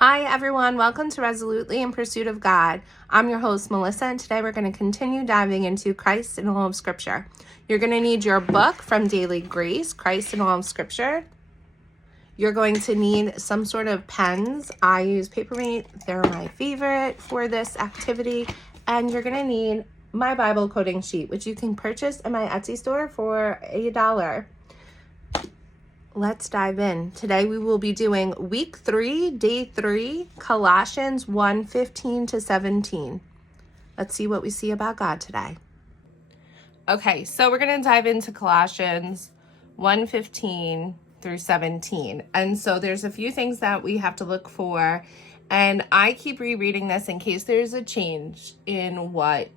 Hi everyone, welcome to Resolutely in Pursuit of God. I'm your host Melissa, and today we're going to continue diving into Christ in all of Scripture. You're going to need your book from Daily Grace, Christ in all of Scripture. You're going to need some sort of pens. I use Papermate, they're my favorite for this activity. And you're going to need my Bible coding sheet, which you can purchase in my Etsy store for $1. Let's dive in. Today we will be doing week 3, day 3, Colossians 1:15 to 17. Let's see what we see about God today. Okay, so we're going to dive into Colossians 1:15 through 17. And so there's a few things that we have to look for. And I keep rereading this in case there's a change in what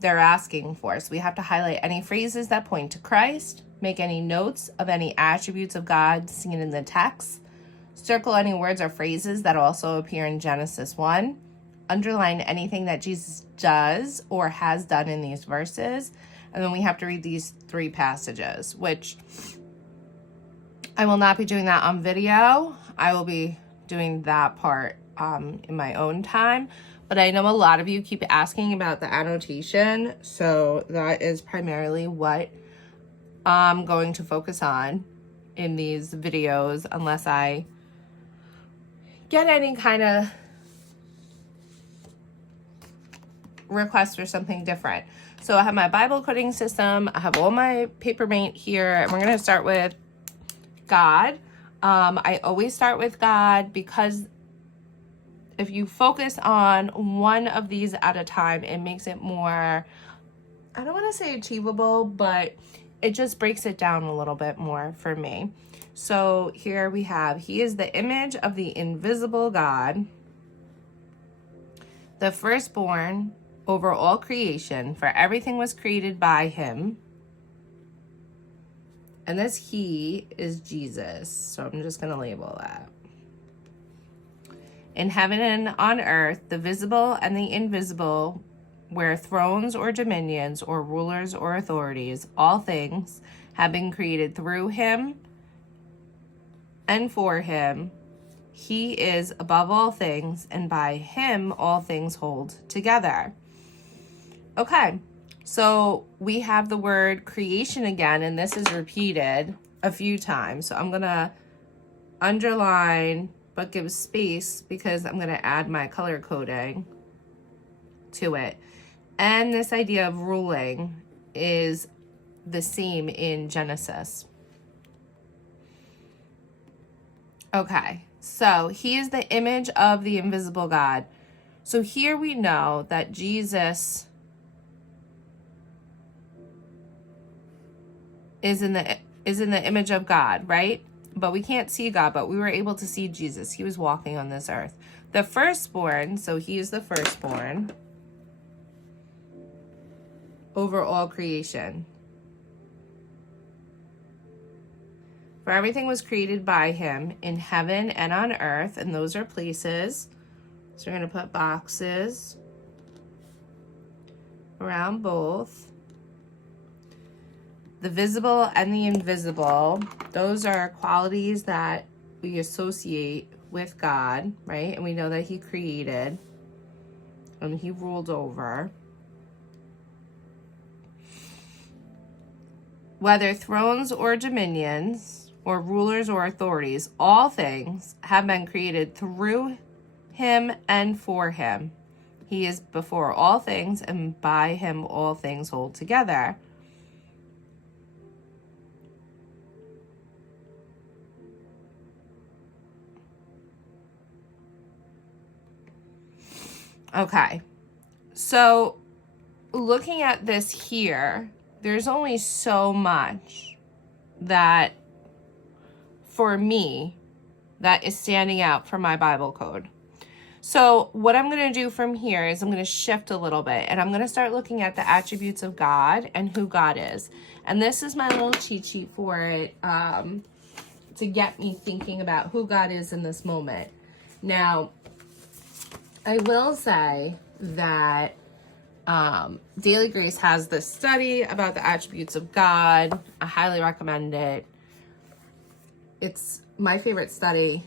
they're asking for. So we have to highlight any phrases that point to Christ, make any notes of any attributes of God seen in the text, circle any words or phrases that also appear in Genesis 1, underline anything that Jesus does or has done in these verses, and then we have to read these 3 passages, which I will not be doing that on video. I will be doing that part in my own time. But I know a lot of you keep asking about the annotation, so that is primarily what I'm going to focus on in these videos unless I get any kind of request for something different. So I have my Bible coding system. I have all my Papermate here, and we're going to start with God. I always start with God because if you focus on one of these at a time, it makes it more, I don't want to say achievable, but it just breaks it down a little bit more for me. So here we have, He is the image of the invisible God, the firstborn over all creation, for everything was created by Him. And this He is Jesus. So I'm just going to label that. In heaven and on earth, the visible and the invisible, where thrones or dominions or rulers or authorities, all things have been created through Him and for Him. He is above all things, and by Him all things hold together. Okay, so we have the word creation again, and this is repeated a few times. So I'm going to underline but give space because I'm going to add my color coding to it. And this idea of ruling is the same in Genesis. Okay, so He is the image of the invisible God. So here we know that Jesus is in the image of God, right? But we can't see God, but we were able to see Jesus. He was walking on this earth. The firstborn, so He is the firstborn over all creation. For everything was created by Him in heaven and on earth, and those are places. So we're going to put boxes around both. The visible and the invisible, those are qualities that we associate with God, right? And we know that He created and He ruled over. Whether thrones or dominions or rulers or authorities, all things have been created through Him and for Him. He is before all things, and by Him all things hold together. Okay, so looking at this here, there's only so much that, for me, that is standing out for my Bible code. So what I'm going to do from here is I'm going to shift a little bit, and I'm going to start looking at the attributes of God and who God is. And this is my little cheat sheet for it, to get me thinking about who God is in this moment. Now, I will say that Daily Grace has this study about the attributes of God. I highly recommend it. It's my favorite study.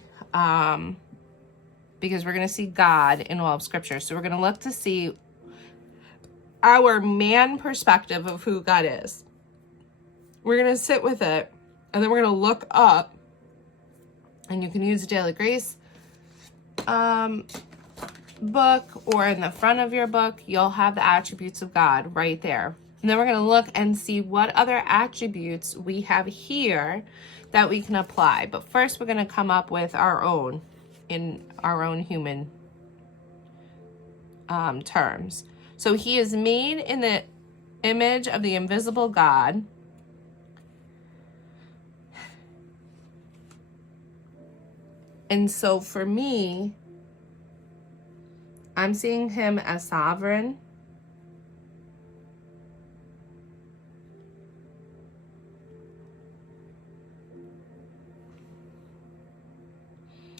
because we're going to see God in all of Scripture. So we're going to look to see our man perspective of who God is. We're going to sit with it, and then we're going to look up, and you can use the Daily Grace book, or in the front of your book, you'll have the attributes of God right there. And then we're going to look and see what other attributes we have here that we can apply. But first, we're going to come up with our own, in our own human terms. So he is made in the image of the invisible God. And so for me, I'm seeing him as sovereign.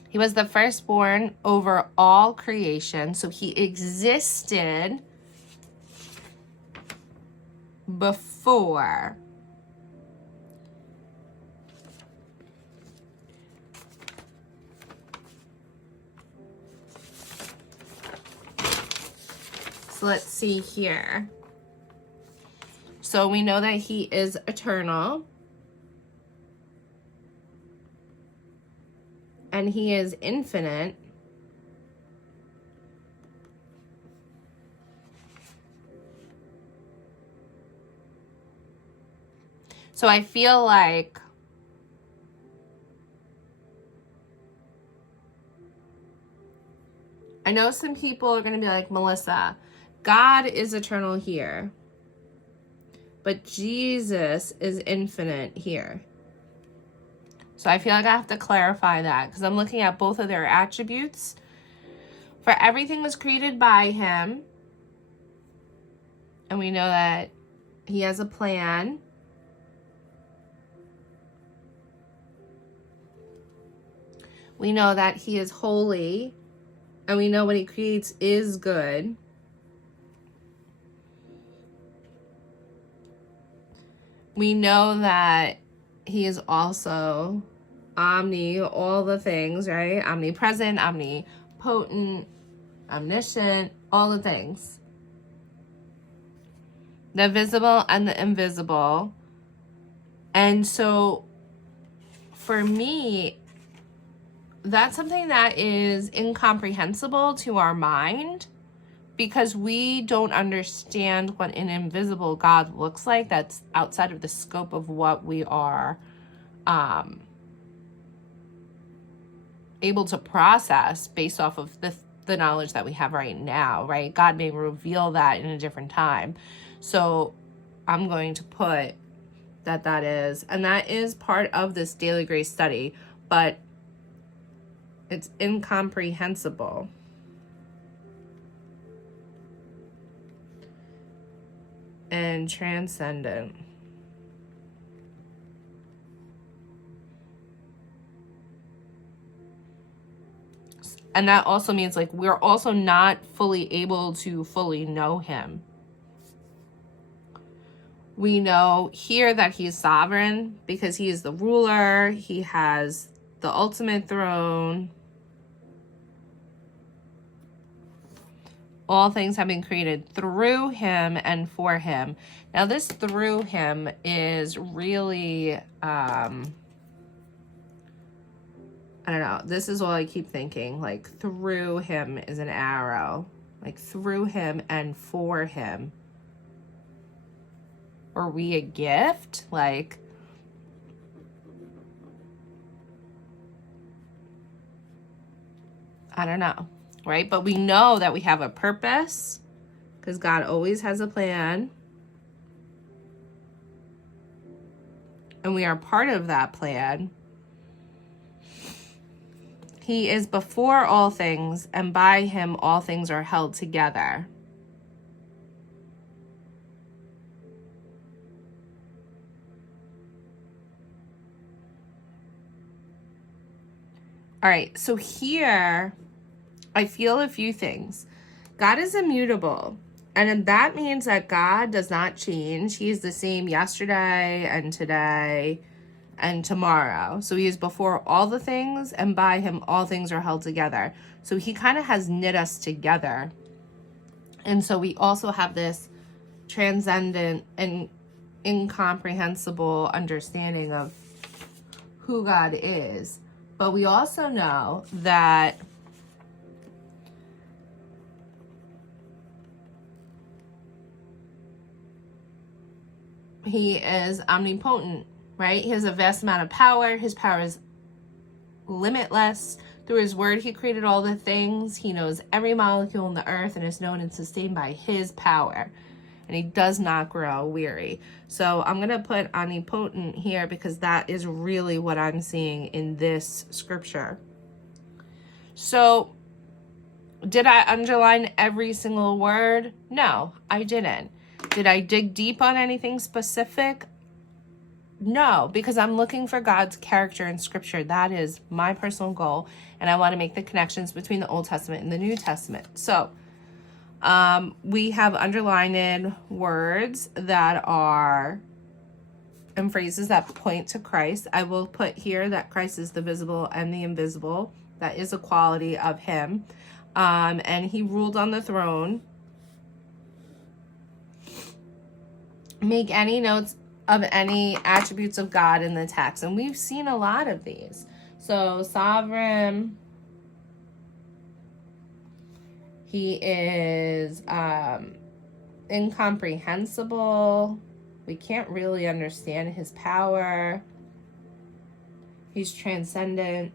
He was the firstborn over all creation, so he existed before. So let's see here. So we know that he is eternal. And he is infinite. So I feel like I know some people are going to be like, Melissa, God is eternal here, but Jesus is infinite here. So I feel like I have to clarify that because I'm looking at both of their attributes. For everything was created by him. And we know that he has a plan. We know that he is holy. And we know what he creates is good. We know that he is also all the things, right? Omnipresent, omnipotent, omniscient, all the things. The visible and the invisible. And so for me, that's something that is incomprehensible to our mind because we don't understand what an invisible God looks like. That's outside of the scope of what we are able to process based off of the knowledge that we have right now, right? God may reveal that in a different time. So I'm going to put that is, and that is part of this Daily Grace study, but it's incomprehensible. And transcendent. And that also means like we're also not fully able to fully know him. We know here that he's sovereign because he is the ruler. He has the ultimate throne. All things have been created through him and for him. Now this through him is really, I don't know. This is all I keep thinking. Like through him is an arrow. Like through him and for him. Are we a gift? Like, I don't know. Right? But we know that we have a purpose because God always has a plan. And we are part of that plan. He is before all things, and by him all things are held together. All right, so here I feel a few things. God is immutable, and that means that God does not change. He is the same yesterday and today and tomorrow. So he is before all the things, and by him all things are held together. So he kind of has knit us together. And so we also have this transcendent and incomprehensible understanding of who God is. But we also know that he is omnipotent, right? He has a vast amount of power. His power is limitless. Through his word, he created all the things. He knows every molecule on the earth and is known and sustained by his power. And he does not grow weary. So I'm going to put omnipotent here because that is really what I'm seeing in this scripture. So did I underline every single word? No, I didn't. Did I dig deep on anything specific? No, because I'm looking for God's character in scripture. That is my personal goal. And I want to make the connections between the Old Testament and the New Testament. So we have underlined words that are and phrases that point to Christ. I will put here that Christ is the visible and the invisible. That is a quality of him. And he ruled on the throne. Make any notes of any attributes of God in the text. And we've seen a lot of these. So sovereign. He is incomprehensible. We can't really understand his power. He's transcendent.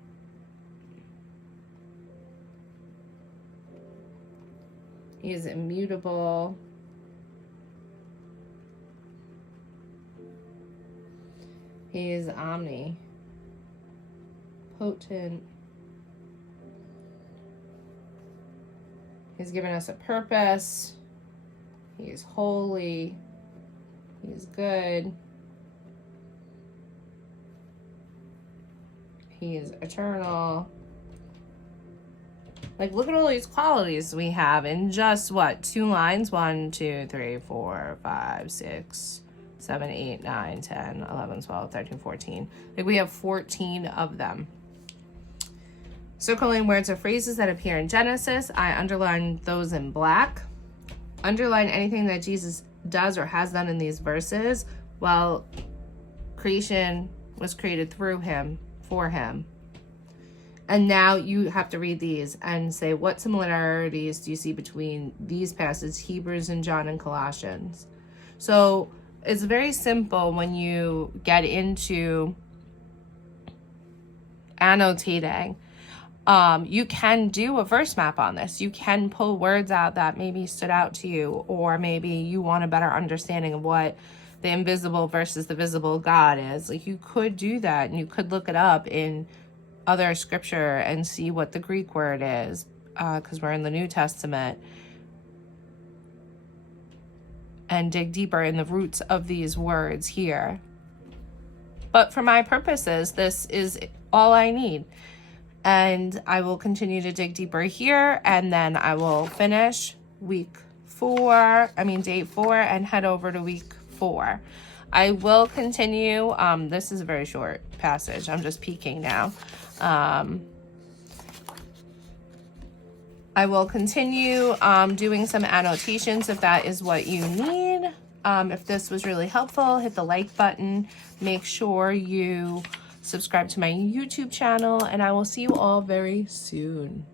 He is immutable. He is omnipotent. He's given us a purpose. He is holy. He is good. He is eternal. Like, look at all these qualities we have in just what? 2 lines? 1, 2, 3, 4, 5, 6, 7, 8, 9, 10, 11, 12, 13, 14. Like, we have 14 of them. Circling words or phrases that appear in Genesis, I underline those in black. Underline anything that Jesus does or has done in these verses. Well, creation was created through him, for him. And now you have to read these and say, what similarities do you see between these passages, Hebrews and John and Colossians? So it's very simple when you get into annotating. You can do a verse map on this. You can pull words out that maybe stood out to you, or maybe you want a better understanding of what the invisible versus the visible God is. Like, you could do that, and you could look it up in other scripture and see what the Greek word is, because we're in the New Testament, and dig deeper in the roots of these words here. But for my purposes, this is all I need. And I will continue to dig deeper here, and then I will finish day 4, and head over to week 4. I will continue. This is a very short passage. I'm just peeking now. I will continue doing some annotations if that is what you need. If this was really helpful, hit the like button. Make sure you subscribe to my YouTube channel, and I will see you all very soon.